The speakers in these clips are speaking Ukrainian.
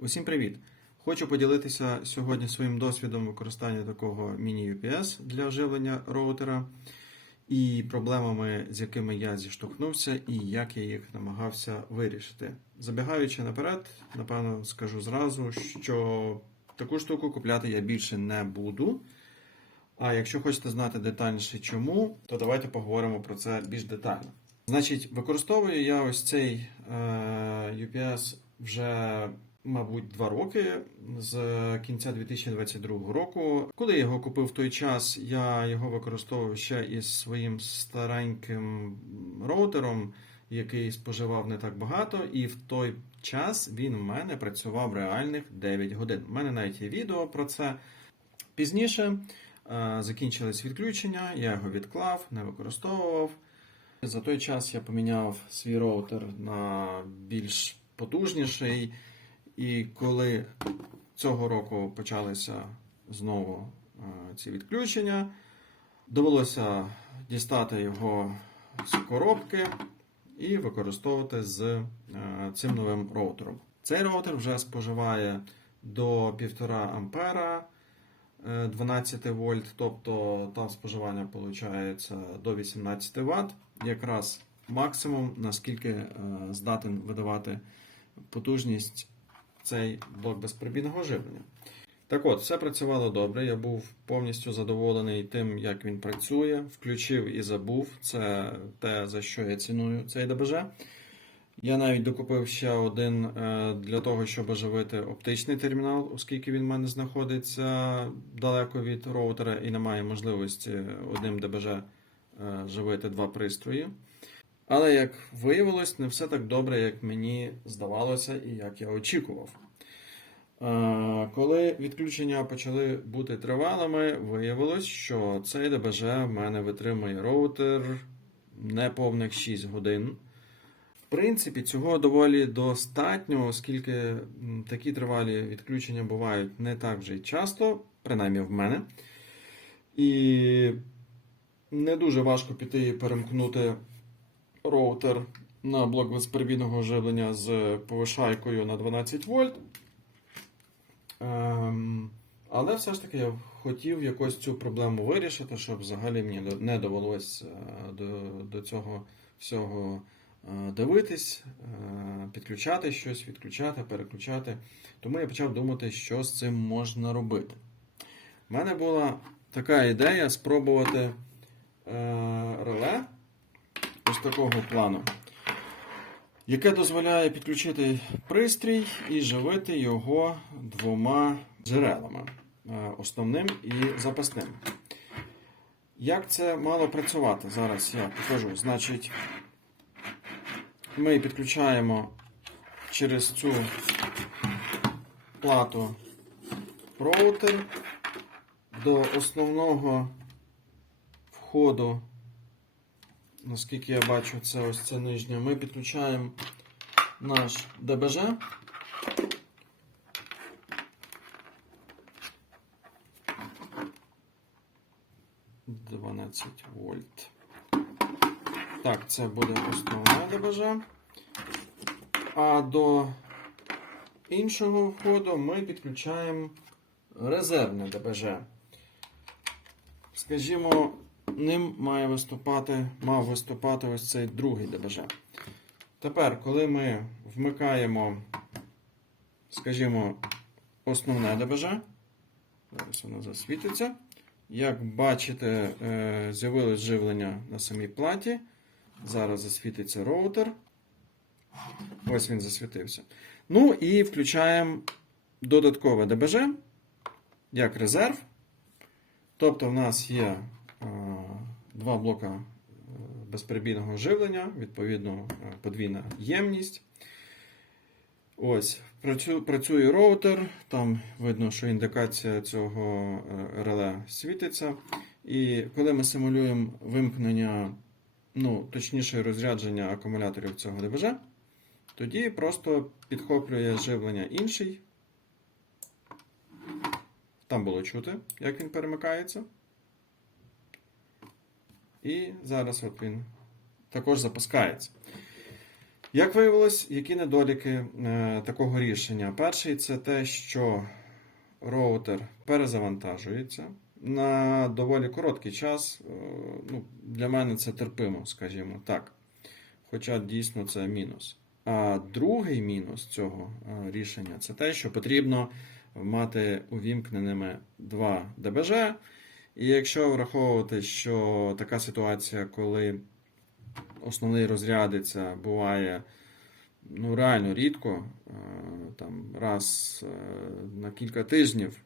Усім привіт! Хочу поділитися сьогодні своїм досвідом використання такого міні-UPS для живлення роутера і проблемами, з якими я зіштовхнувся, і як я їх намагався вирішити. Забігаючи наперед, напевно, скажу зразу, що таку штуку купляти я більше не буду. А якщо хочете знати детальніше чому, то давайте поговоримо про це більш детально. Значить, використовую я ось цей е, UPS вже, мабуть, два роки з кінця 2022 року. Коли я його купив в той час, я його використовував ще із своїм стареньким роутером, який споживав не так багато, і в той час він в мене працював реальних 9 годин. У мене навіть є відео про це. Пізніше е, закінчились відключення, я його відклав, не використовував. За той час я поміняв свій роутер на більш потужніший, і коли цього року почалися знову е, ці відключення, довелося дістати його з коробки і використовувати з е, цим новим роутером. Цей роутер вже споживає до 1,5 ампера. е, 12 вольт, тобто там споживання виходить до 18 Вт, якраз максимум, наскільки е, здатен видавати потужність цей блок безпробійного живлення. Так от, все працювало добре. Я був повністю задоволений тим, як він працює. Включив і забув. Це те, за що я ціную цей ДБЖ. Я навіть докупив ще один е, для того, щоб оживити оптичний термінал, оскільки він в мене знаходиться далеко від роутера і немає можливості одним ДБЖ е, живити два пристрої. Але як виявилось, не все так добре, як мені здавалося і як я очікував. Е, Коли відключення почали бути тривалими, виявилось, що цей ДБЖ в мене витримує роутер неповних 6 годин. В принципі, цього доволі достатньо, оскільки такі тривалі відключення бувають не так вже й часто, принаймні в мене. І не дуже важко піти і перемкнути роутер на блок безперебійного живлення з повишайкою на 12 вольт. Ем, але все ж таки я хотів якось цю проблему вирішити, щоб взагалі мені не довелось е, до, до цього всього е, дивитись, е, підключати щось, відключати, переключати. Тому я почав думати, що з цим можна робити. У мене була така ідея спробувати реле ось такого плану, яке дозволяє підключити пристрій і живити його двома джерелами е, основним і запасним. Як це мало працювати? Зараз я покажу. Значить, ми підключаємо через цю плату роутер до основного входу, наскільки я бачу, це ось це нижнє, ми підключаємо наш ДБЖ. Дванадцять вольт. Так, це буде основне ДБЖ. А до іншого входу ми підключаємо резервне ДБЖ. Скажімо, ним має виступати, мав виступати ось цей другий ДБЖ. Тепер, коли ми вмикаємо, скажімо, основне ДБЖ, зараз воно засвітиться. Як бачите, е, з'явилось живлення на самій платі. Зараз засвітиться роутер. Ось він засвітився. Ну і включаємо додаткове ДБЖ як резерв. Тобто в нас є два блока е, безперебійного живлення, відповідно, е, подвійна ємність. Ось, працює роутер, там видно, що індикація цього реле світиться. І коли ми симулюємо вимкнення, ну, точніше розрядження акумуляторів цього ДБЖ, тоді просто підхоплює живлення інший. Там було чути, як він перемикається. І зараз от він також запускається. Як виявилось, які недоліки е, такого рішення? Перший це те, що роутер перезавантажується на доволі короткий час. Е, ну, для мене це терпимо, скажімо так. Хоча дійсно це мінус. А другий мінус цього е, рішення це те, що потрібно мати увімкненими два ДБЖ. І якщо враховувати, що така ситуація, коли основний розрядиться, буває ну, реально рідко, е, там, раз е, на кілька тижнів,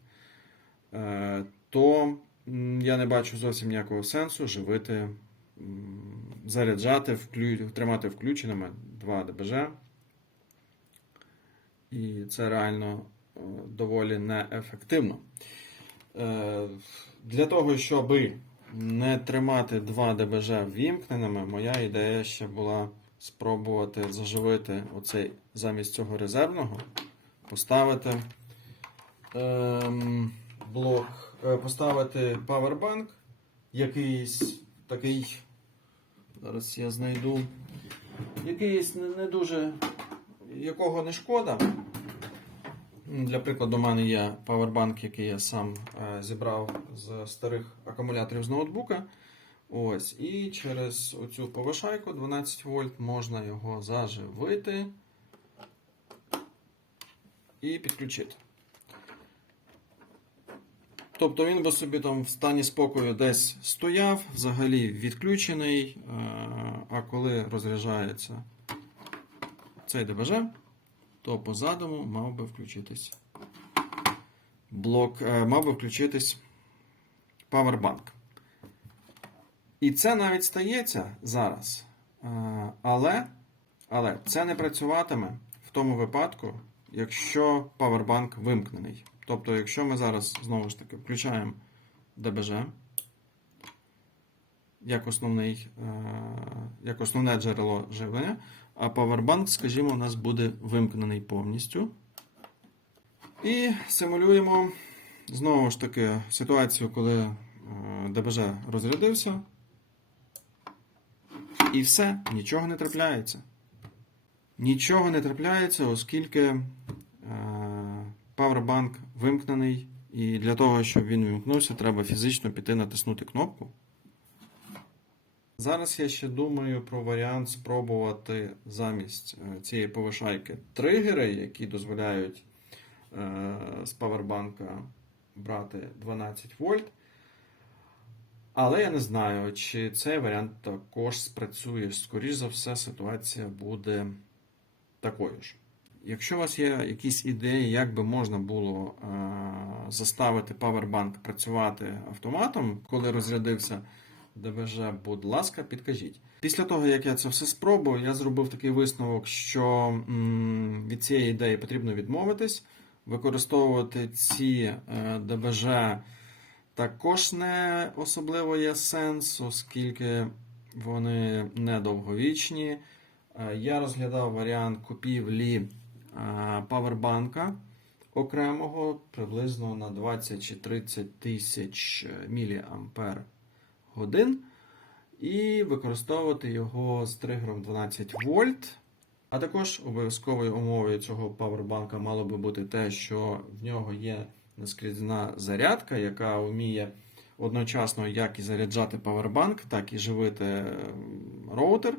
е, то я не бачу зовсім ніякого сенсу живити, заряджати, тримати включеними два ДБЖ. І це реально доволі неефективно. Для того, щоб не тримати два ДБЖ ввімкненими, моя ідея ще була спробувати заживити оцей замість цього резервного, поставити ем, блок, е, поставити павербанк, якийсь такий. Зараз я знайду. Якийсь не, не дуже, якого не шкода. Для прикладу, у мене є павербанк, який я сам е, зібрав з старих акумуляторів з ноутбука. Ось, і через оцю повишайку 12 вольт можна його заживити і підключити. Тобто він би собі там в стані спокою десь стояв, взагалі відключений, е, а коли розряджається цей ДБЖ, то по задуму мав би включитись блок, е, мав би включитись павербанк. І це навіть стається зараз. Е, Але, але це не працюватиме в тому випадку, якщо павербанк вимкнений. Тобто, якщо ми зараз знову ж таки включаємо ДБЖ як, основний, е, як основне джерело живлення, а павербанк, скажімо, у нас буде вимкнений повністю. І симулюємо знову ж таки ситуацію, коли е, ДБЖ розрядився. І все, нічого не трапляється. Нічого не трапляється, оскільки е, павербанк вимкнений. І для того, щоб він вимкнувся, треба фізично піти натиснути кнопку. Зараз я ще думаю про варіант спробувати замість е, цієї повишайки тригери, які дозволяють е, з павербанка брати 12 вольт. Але я не знаю, чи цей варіант також спрацює. Скоріше за все, ситуація буде такою ж. Якщо у вас є якісь ідеї, як би можна було е, заставити павербанк працювати автоматом, коли розрядився ДВЖ, будь ласка, підкажіть. Після того, як я це все спробую, я зробив такий висновок, що від цієї ідеї потрібно відмовитись, використовувати ці е, ДБЖ також не особливо є сенс, оскільки вони недовговічні. Е, Я розглядав варіант купівлі е, павербанка окремого приблизно на 20 чи 30 тисяч мАч годин. І використовувати його з тригером 12 вольт. А також обов'язковою умовою цього павербанка мало би бути те, що в нього є наскрізна зарядка, яка вміє одночасно як і заряджати павербанк, так і живити роутер.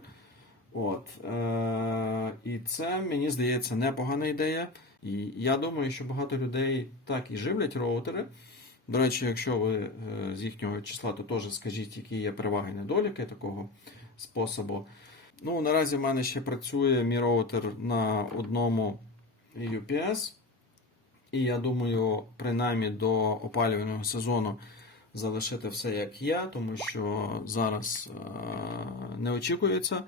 От. Е- І це, мені здається, непогана ідея. І я думаю, що багато людей так і живлять роутери. До речі, якщо ви е, з їхнього числа, то теж скажіть, які є переваги і недоліки такого способу. Ну, наразі в мене ще працює мій роутер на одному UPS. І я думаю, принаймні до опалювального сезону залишити все як є, тому що зараз е, не очікується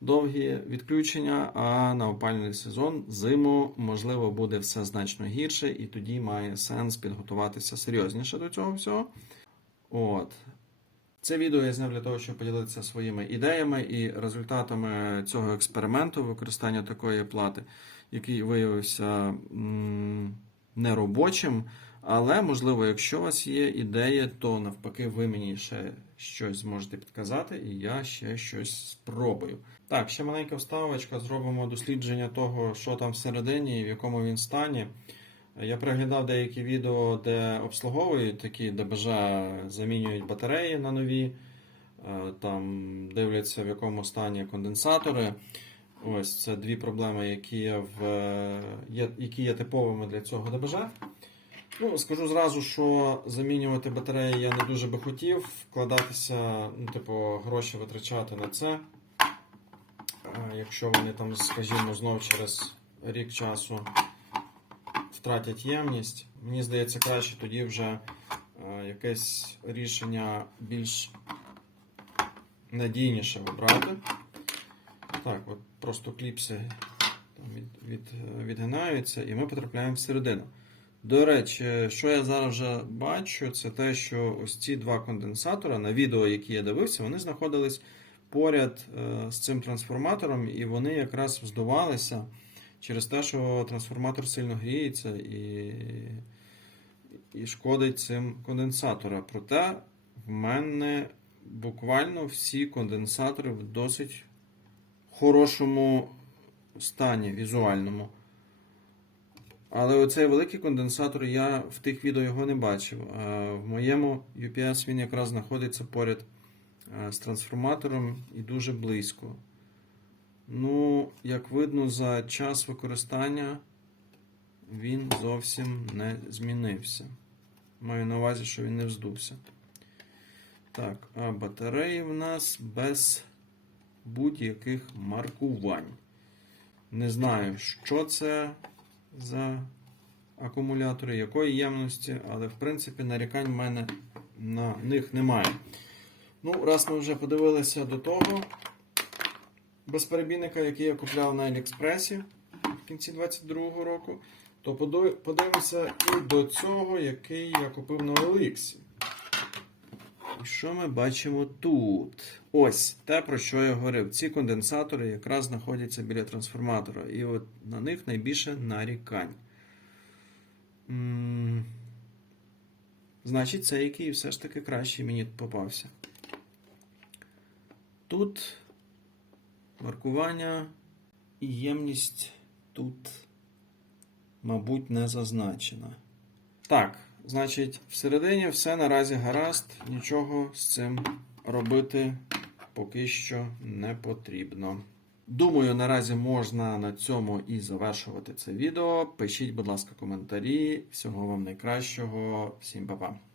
довгі відключення, а на опалювальний сезон зиму можливо буде все значно гірше, і тоді має сенс підготуватися серйозніше до цього всього. От. Це відео я зняв для того, щоб поділитися своїми ідеями і результатами цього експерименту використання такої плати, який виявився неробочим. Але, можливо, якщо у вас є ідеї, то навпаки, ви мені ще щось зможете підказати, і я ще щось спробую. Так, ще маленька вставочка. Зробимо дослідження того, що там всередині і в якому він стані. Я переглядав деякі відео, де обслуговують такі ДБЖ, замінюють батареї на нові, е, там дивляться, в якому стані конденсатори. Ось це дві проблеми, які є, в, які є типовими для цього ДБЖ. Ну, скажу зразу, що замінювати батареї я не дуже би хотів, вкладатися, ну, типу, гроші витрачати на це. Якщо вони там, скажімо, знов через рік часу втратять ємність, мені здається, краще тоді вже е, якесь рішення більш надійніше обрати. Так, от просто кліпси від, від, відгинаються, і ми потрапляємо всередину. До речі, що я зараз вже бачу, це те, що ось ці два конденсатори на відео, які я дивився, вони знаходились поряд е, з цим трансформатором, і вони якраз вздувалися через те, що трансформатор сильно гріється і, і шкодить цим конденсаторам. Проте в мене буквально всі конденсатори в досить хорошому стані візуальному. Але оцей великий конденсатор я в тих відео його не бачив. В моєму UPS він якраз знаходиться поряд з трансформатором і дуже близько. Ну, як видно, за час використання він зовсім не змінився. Маю на увазі, що він не вздувся. Так, а батареї в нас без будь-яких маркувань. Не знаю, що це за акумулятори, якої ємності, але в принципі нарікань в мене на них немає. Ну, раз ми вже подивилися до того безперебійника, який я купляв на Аліекспресі в кінці 22-го року, то подивимося і до цього, який я купив на OLX. І що ми бачимо тут? Ось те, про що я говорив. Ці конденсатори якраз знаходяться біля трансформатора, і от на них найбільше нарікань. М, Значить, цей який все ж таки кращий мені попався. Тут маркування і ємність тут, мабуть, не зазначена. Так, значить, всередині все наразі гаразд, нічого з цим робити поки що не потрібно. Думаю, наразі можна на цьому і завершувати це відео. Пишіть, будь ласка, коментарі. Всього вам найкращого. Всім па-па.